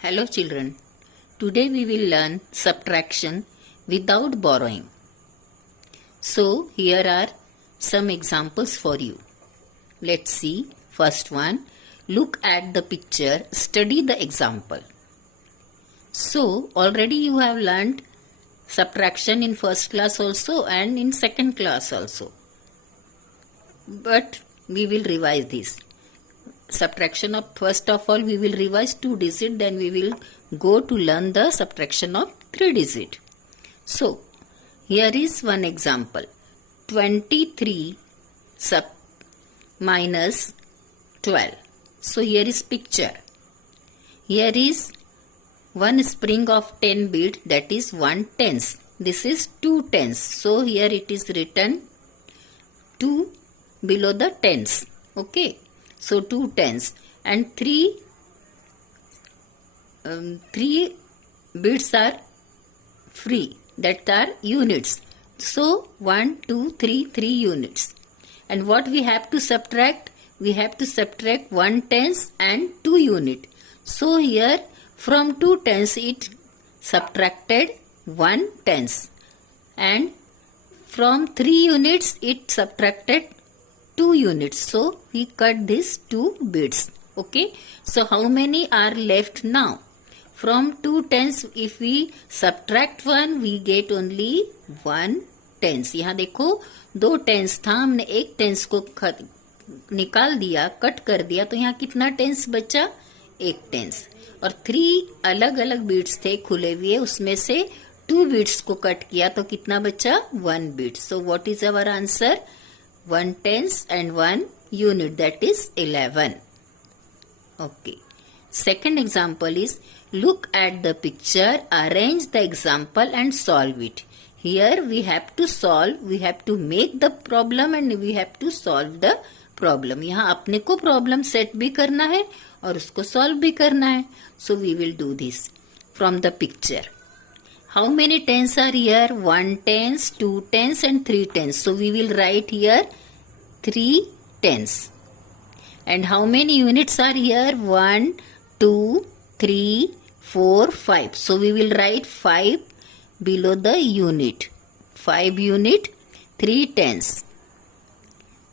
Hello children, today we will learn subtraction without borrowing. So here are some examples for you. Let's see. First one, look at the picture, study the example. So already you have learned subtraction in first class also and in second class also. But we will revise this. Subtraction of, first of all we will revise 2 digit, then we will go to learn the subtraction of 3 digit. So here is one example. 23 minus 12. So here is picture. Here is one spring of 10 bit, that is 1/10. This is 2/10. So here it is written 2 below the tens. Okay. So 2/10 and 3 bits are free, that are units. So 1, 2, 3, 3 units. And what we have to subtract? We have to subtract 1/10 and 2 unit. So here from 2/10 it subtracted 1/10 and from 3 units it subtracted 2 units. So we cut these 2 bits. Okay. So how many are left now? From 2/10 if we subtract 1 we get only 1/10. यहाँ देखो 2 10 था, हमने 1 10 को निकाल दिया, cut कर दिया, तो यहाँ कितना 10 बचा? 1 10. और 3 अलग अलग बीट्स थे खुले हुए, उसमें से 2 बीट्स को कट किया तो कितना बचा? 1 बीट. So what is our answer? 1/10 and 1 unit, that is 11. Okay. Second example is, look at the picture, arrange the example and solve it. Here we have to solve, we have to make the problem and we have to solve the problem. यहाँ अपने को problem set भी करना है और उसको solve भी करना है. So we will do this from the picture. How many tens are here? 1/10, 2/10 and 3/10. So we will write here 3/10. And how many units are here? 1, 2, 3, 4, 5. So we will write 5 below the unit. 5 unit, 3/10.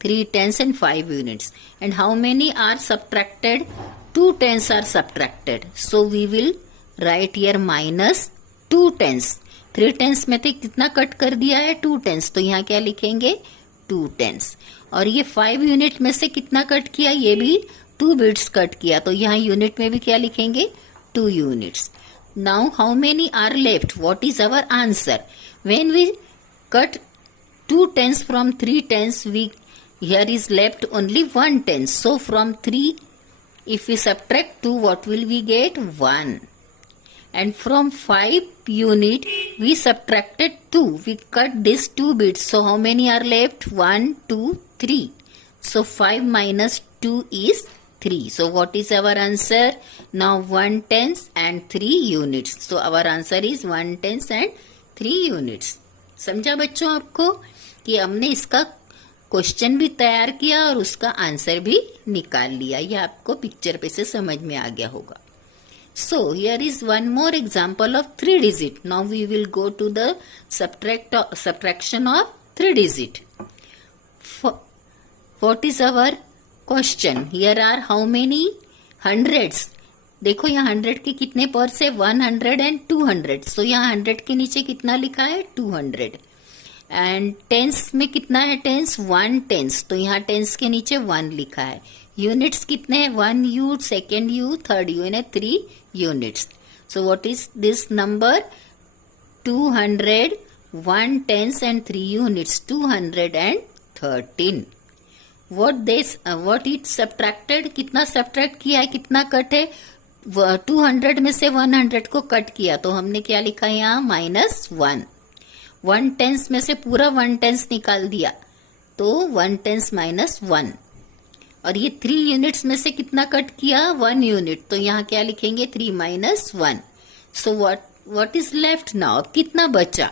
3/10 and 5 units. And how many are subtracted? 2/10 are subtracted. So we will write here minus 2/10. 3/10 में से कितना cut कर दिया है? 2/10. तो यहाँ क्या लिखेंगे? 2/10. और ये 5 यूनिट में से कितना कट किया? ये भी 2 बिट्स कट किया, तो यहाँ यूनिट में भी क्या लिखेंगे? 2 units. Now how many are left? What is our answer? When we cut 2/10 from 3/10 we here is left only 1/10. So from 3 if we subtract 2 what will we get? 1. And from 5 unit we subtracted 2. We cut these 2 bits. So how many are left? 1, 2, 3. So 5 minus 2 is 3. So what is our answer? Now 1/10 and 3 units. So our answer is 1/10 and 3 units. समझा बच्चों आपको कि हमने इसका question भी तैयार किया और उसका आंसर भी निकाल लिया. ये आपको पिक्चर पे से समझ में आ गया होगा. So here is one more example of 3 digit. Now we will go to the subtraction of 3 digit. What is our question? Here are how many hundreds? देखो यहाँ 100 के कितने पर्स है? 100 and 200. So यहाँ 100 के नीचे कितना लिखा है? 200. एंड टेंस में कितना है? टेंस 1/10. तो यहाँ टेंस के नीचे 1 लिखा है. यूनिट्स कितने हैं? 1 you, second you, third you, यानी 3 units. So what is this number? 200, 1/10 and 3 units, 213. What it subtracted? कितना सब्ट्रैक्ट किया है? कितना कट है? 200 में से 100 को कट किया, तो हमने क्या लिखा है यहाँ? -1. 1/10 में से पूरा 1/10 निकाल दिया, तो 1/10 -1. और ये 3 यूनिट्स में से कितना कट किया? 1 यूनिट, तो यहाँ क्या लिखेंगे? 3 - 1. सो व्हाट इज लेफ्ट नाउ? अब कितना बचा?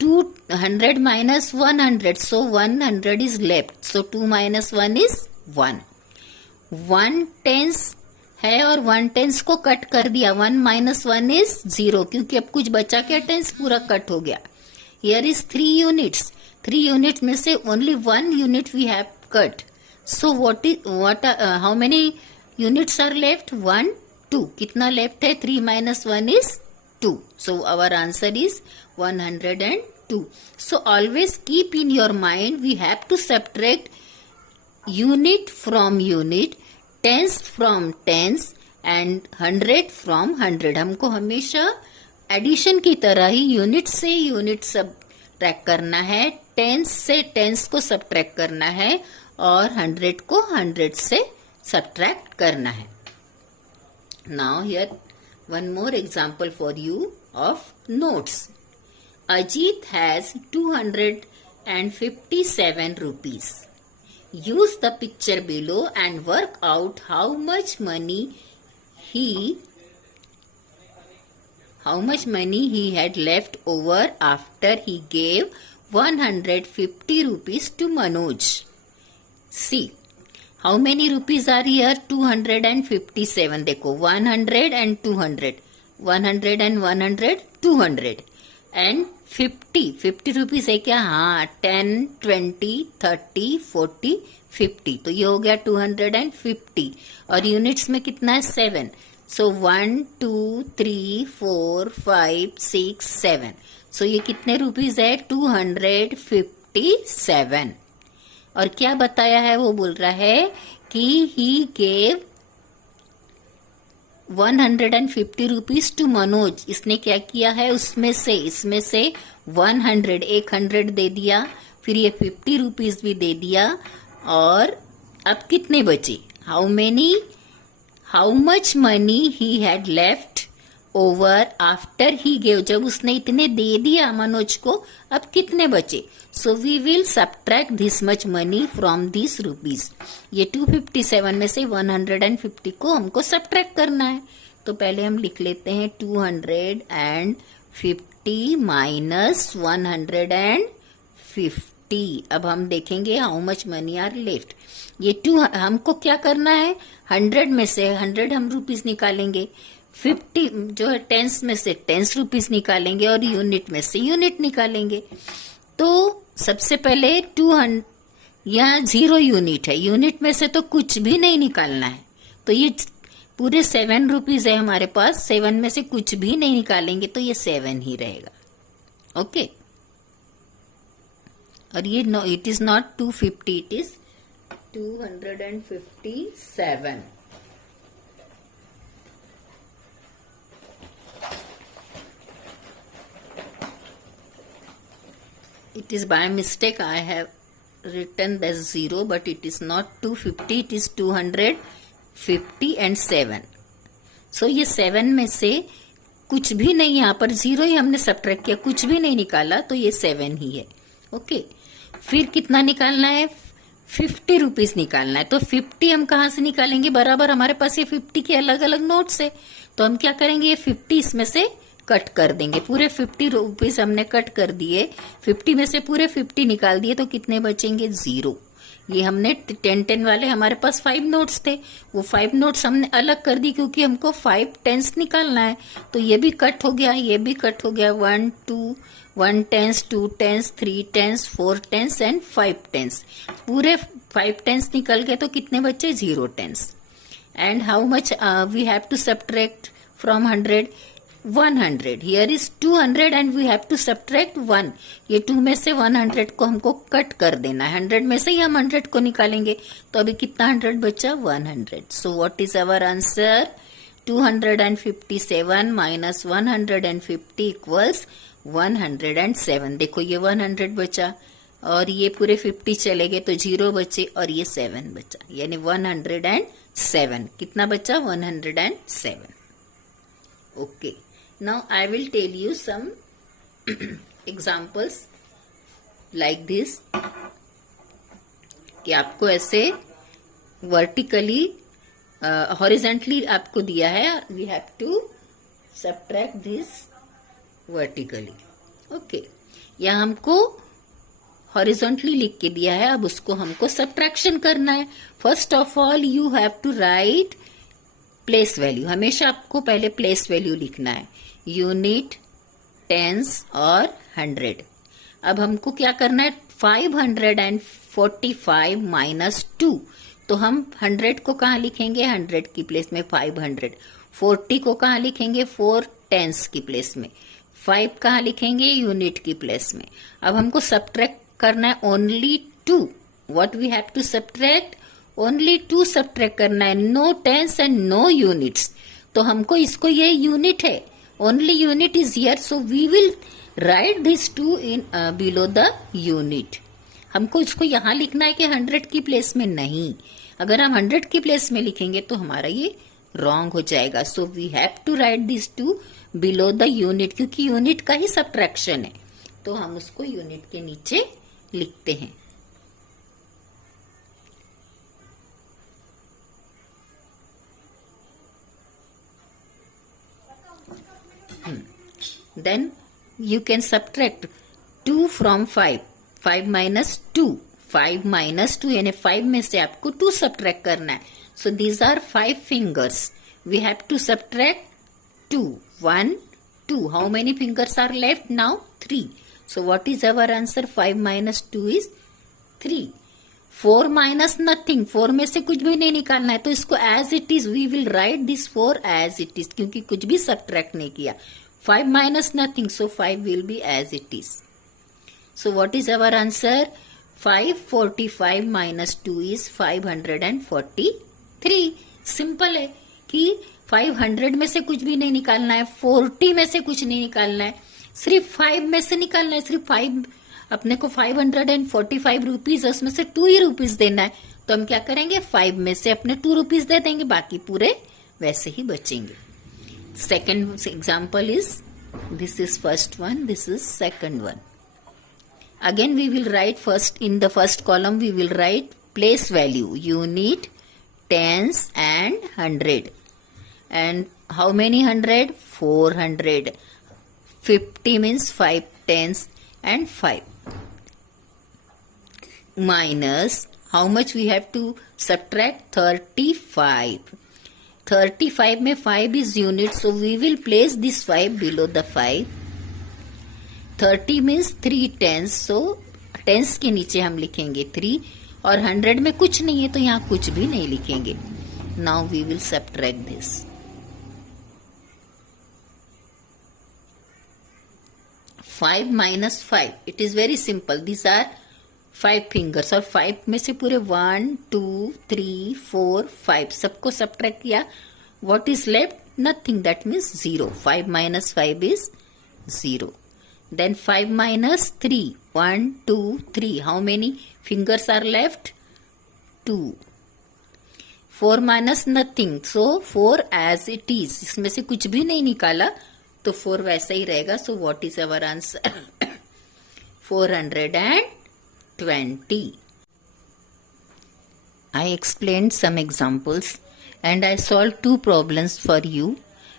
200 - 100. सो 100 इज लेफ्ट. So 2 - 1 is 1. 1/10 है और 1 टेंस को कट कर दिया. 1 minus 1 is 0, क्योंकि अब कुछ बचा क्या, टेंस पूरा कट हो गया. Here is 3 units. 3 units में से only 1 unit we have cut. So how many units are left? 1, 2. कितना left है? 3 minus 1 is 2. So our answer is 102. So always keep in your mind, we have to subtract unit from unit, tens from tens and 100 from 100. हमको हमेशा addition की तरह ही unit से unit subtract करना है, tense से टेंस को सब्ट्रैक्ट करना है और 100 को 100 से सब्ट्रैक्ट करना है. Now here one more example for you of notes. Ajit has 257 rupees. Use the picture below and work out how much money he had left over after he gave 150 rupees to Manoj. See, how many rupees are here? 257. देखो 100 and 200. 100 and 100, 200. And 50 rupees है क्या? हाँ, 10, 20, 30, 40, 50. तो ये हो गया 250. और units में कितना है? 7. सो 1, 2, 3, 4, 5, 6, 7. सो ये कितने रुपीज है? 257. और क्या बताया है? वो बोल रहा है कि he gave 150 rupees to Manoj. इसने क्या किया है? इसमें से 100 दे दिया, फिर ये 50 रुपीज भी दे दिया. और अब कितने बचे? How much money he had left over after he gave. जब उसने इतने दे दिया मनोज को, अब कितने बचे? So we will subtract this much money from this rupees. ये 257 में से 150 को हमको सब्ट्रैक्ट करना है. तो पहले हम लिख लेते हैं 250 माइनस 150. अब हम देखेंगे how much money are left. ये हमको क्या करना है? 100 में से 100 हम रुपीज निकालेंगे, 50 जो है टेंस में से 10 रुपीज निकालेंगे और यूनिट में से यूनिट निकालेंगे. तो सबसे पहले 200, यहाँ 0 यूनिट है, यूनिट में से तो कुछ भी नहीं निकालना है. तो ये पूरे 7 रुपीज है हमारे पास, 7 में से कुछ भी नहीं निकालेंगे तो ये 7 ही रहेगा. ओके. और ये it is not 250, it is 257. It is by mistake I have written as 0, but it is not 250, it is 250 and 7. So ये 7 में से कुछ भी नहीं, यहाँ पर 0 ही हमने सब्ट्रैक्ट किया, कुछ भी नहीं निकाला, तो ये 7 ही है. ओके. फिर कितना निकालना है? 50 रुपीज निकालना है. तो 50 हम कहाँ से निकालेंगे? बराबर हमारे पास ये 50 के अलग अलग नोट्स है. तो हम क्या करेंगे? ये 50 इसमें से कट कर देंगे. पूरे 50 रुपीज हमने कट कर दिए, 50 में से पूरे 50 निकाल दिए, तो कितने बचेंगे? 0. ये हमने 10 वाले हमारे पास 5 नोट्स थे, वो 5 नोट्स हमने अलग कर दी क्योंकि हमको 5 टेंस निकालना है. तो ये भी कट हो गया, ये भी कट हो गया. 1 tens, 2 tens, 3 tens, 4 tens and 5 tens. पूरे 5 टेंस निकल गए, तो कितने बचे? 0 tens. And how much we have to subtract from 100? 100. Here is 200 and we have to subtract 1. ये 2 में से 100 को हमको कट कर देना है. 100 में से ही हम 100 को निकालेंगे. तो अभी कितना 100 बचा? 100. So what is our answer? 257 minus 150 equals 107. देखो ये 100 बचा और ये पूरे 50 चले गए, तो 0 बचे और ये 7 बचा, यानी 107. कितना बचा? 107. Okay. Now I will tell you some examples like this, कि आपको ऐसे वर्टिकली हॉरिजेंटली आपको दिया है, we have to subtract this vertically. Okay. यहाँ हमको हॉरिजॉन्टली लिख के दिया है, अब उसको हमको सब्ट्रैक्शन करना है. First of all you have to write place value, हमेशा आपको पहले प्लेस वैल्यू लिखना है, यूनिट, टेंस और 100। अब हमको क्या करना है, 545 माइनस 2, तो हम 100 को कहाँ लिखेंगे, 100 की प्लेस में 500, 40 को कहाँ लिखेंगे, 4 टेंस की प्लेस में, 5 कहाँ लिखेंगे, यूनिट की प्लेस में। अब हमको सब्ट्रैक्ट करना है only 2, what we have to subtract, only 2 subtract करना है, no tens and no units. तो हमको इसको, ये यूनिट है, only unit is here, so we will write this 2 in below the unit. हमको इसको यहां लिखना है कि 100 की प्लेस में नहीं, अगर हम 100 की प्लेस में लिखेंगे तो हमारा ये रॉन्ग हो जाएगा। So we have to write this 2 below the unit, क्योंकि यूनिट का ही सब्ट्रैक्शन है, तो हम उसको यूनिट के नीचे लिखते हैं। Then you can subtract 2 from 5, 5 minus 2, 5 minus 2 यानी 5 में से आपको 2 subtract करना है। So these are 5 fingers. We have to subtract 2, 1, 2. How many fingers are left now? 3. So what is our answer? 5 minus 2 is 3. 4 minus nothing, 4 में से कुछ भी नहीं निकालना है, तो इसको as it is, we will write this 4 as it is, क्योंकि कुछ भी subtract नहीं किया। 5 minus nothing, so 5 will be as it is. So what is our answer? 545 minus 2 is 543. Simple है कि 500 में से कुछ भी नहीं निकालना है, 40 में से कुछ नहीं निकालना है, सिर्फ 5 में से निकालना है। सिर्फ 5, अपने को 545 रुपीज, उसमें से 2 ही रुपीज देना है, तो हम क्या करेंगे, 5 में से अपने 2 रुपीज दे देंगे, बाकी पूरे वैसे ही बचेंगे। Second example is, this is first one, this is second one. Again we will write first, in the first column we will write place value, unit, tens and 100. And how many 100? 400. 50 means 5 tens and 5. Minus, how much we have to subtract? 35. 35 में 5 is unit, so we will place this 5 below the 5. 30 means 3 tens, so tens के नीचे हम लिखेंगे 3, और 100 में कुछ नहीं है तो यहाँ कुछ भी नहीं लिखेंगे। Now we will subtract this. 5 minus 5, it is very simple. These are 5 fingers, और 5 में से पूरे 1, 2, 3, 4, 5 सबको subtract किया, what is left? Nothing, that means 0. 5 minus 5 is 0. Then 5 minus 3, 1, 2, 3, how many fingers are left? 2. 4 minus nothing, so 4 as it is, इसमें से कुछ भी नहीं निकाला तो 4 वैसा ही रहेगा। So what is our answer? 420. I explained some examples and I solved 2 problems for you,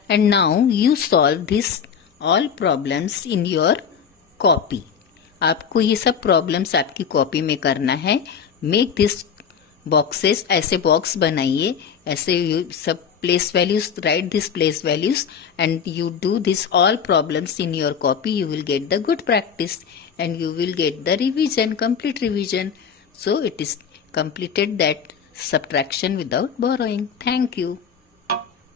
and now you solve this all problems in your copy. आपको ये सब problems आपकी कॉपी में करना है। Make this boxes, ऐसे बॉक्स बनाइए, ऐसे सब place values, write this place values, and you do this all problems in your copy. You will get the good practice and you will get the revision, complete revision. So it is completed that subtraction without borrowing. Thank you.